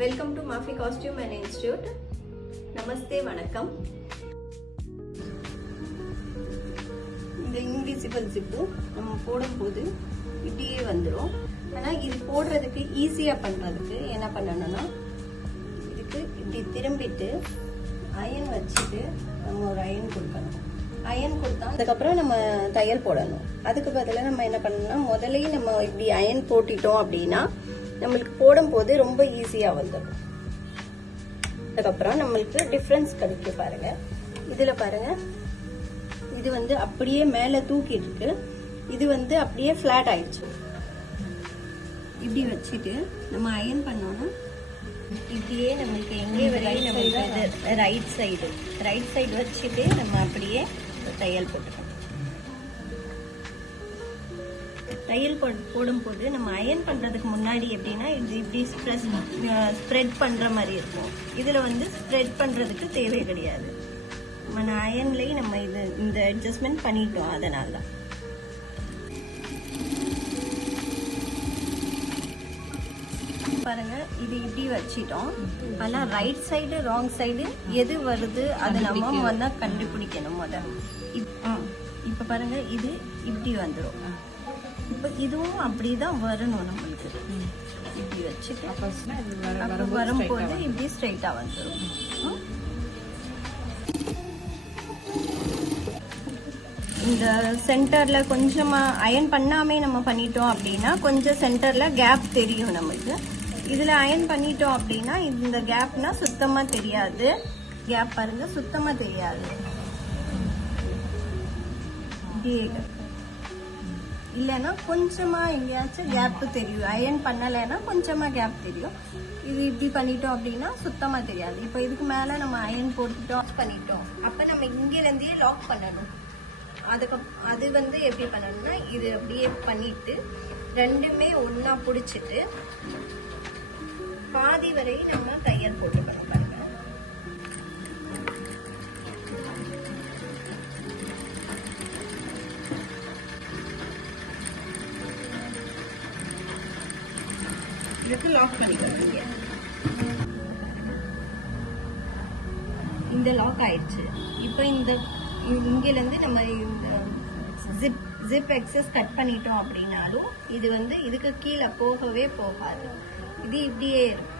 Welcome to Maafi costume and institute. நமஸ்தே, வணக்கம். இந்த இன்விசிபிள் ஜிப்பு நம்ம போடும்போது இப்படியே வந்துடும். ஆனால் இது போடுறதுக்கு ஈஸியாக பண்ணுறதுக்கு என்ன பண்ணணும்னா, இதுக்கு இப்படி திரும்பிட்டு அயன் வச்சுட்டு நம்ம ஒரு அயன் கொடுக்கணும். அயன் கொடுத்தா அதுக்கப்புறம் நம்ம தையல் போடணும். அதுக்கு பதிலாக நம்ம என்ன பண்ணணும்னா, முதலையும் நம்ம இப்படி அயன் போட்டுட்டோம் அப்படின்னா நம்மளுக்கு போடும்போது ரொம்ப ஈஸியா வந்துடும். அதுக்கப்புறம் நம்மளுக்கு டிஃபரன்ஸ் கிடைக்கும். பாருங்க, இதுல பாருங்க, இது வந்து அப்படியே மேல தூக்கிட்டு இருக்கு, இது வந்து அப்படியே பிளாட் ஆயிடுச்சு. இப்படி வச்சுட்டு நம்ம அயன் பண்ணோம்னா இப்படியே நம்மளுக்கு எங்கே வரையும் நம்மளுக்கு ரைட் சைடு வச்சுட்டு நம்ம அப்படியே தையல் போட்டுக்கணும். தையல் போடும்போது நம்ம அயன் பண்றதுக்கு முன்னாடி எப்படின்னா இது இப்படி ஸ்ப்ரெட் பண்ற மாதிரி இருக்கும். இதுல வந்து ஸ்ப்ரெட் பண்றதுக்கு தேவை கிடையாது. நம்ம அயன்லயே நம்ம இந்த அட்ஜஸ்ட்மெண்ட் பண்ணிட்டோம். அதனால தான் பாருங்க, இது இப்படி வச்சிட்டோம். ஆனா ரைட் சைடு ராங் சைடு எது வருது அதை நம்ம வந்து கண்டுபிடிக்கணும். இப்ப பாருங்க, இது இப்படி வந்துடும். இப்ப இதுவும் அப்படிதான் வரணும் நம்மளுக்கு. இப்படி வச்சுட்டு வரும்போது இப்படி ஸ்ட்ரைட்டா வந்துடும். இந்த சென்டர்ல கொஞ்சமா அயன் பண்ணாமே நம்ம பண்ணிட்டோம் அப்படின்னா கொஞ்சம் சென்டர்ல கேப் தெரியும் நம்மளுக்கு. இதுல அயன் பண்ணிட்டோம் அப்படின்னா இந்த கேப்னா சுத்தமா தெரியாது. கேப் பாருங்க, சுத்தமா தெரியாது. இல்லைன்னா கொஞ்சமா எங்கேயாச்சும் கேப் தெரியும். அயன் பண்ணலைன்னா கொஞ்சமா கேப் தெரியும். இது இப்படி பண்ணிட்டோம் அப்படின்னா சுத்தமா தெரியாது. இப்போ இதுக்கு மேல நம்ம அயன் போட்டுட்டோம் பண்ணிட்டோம், அப்ப நம்ம இங்க இருந்தே லாக் பண்ணணும். அது வந்து எப்படி பண்ணணும்னா, இது அப்படியே பண்ணிட்டு ரெண்டுமே ஒன்னா புடிச்சிட்டு பாதி வரை நம்ம தையல் போட்டுக்கணும். பாருங்க, இதுக்கு லாக் பண்ணிக்கணும். இந்த லாக் ஆயிடுச்சு. இப்போ இங்கில இருந்து நம்ம இந்த ஜிப் எக்ஸஸ் கட் பண்ணிட்டோம் அப்படின்னாலும் இது வந்து இதுக்கு கீழே போகவே போகாது. இது இப்படியே இருக்கும்.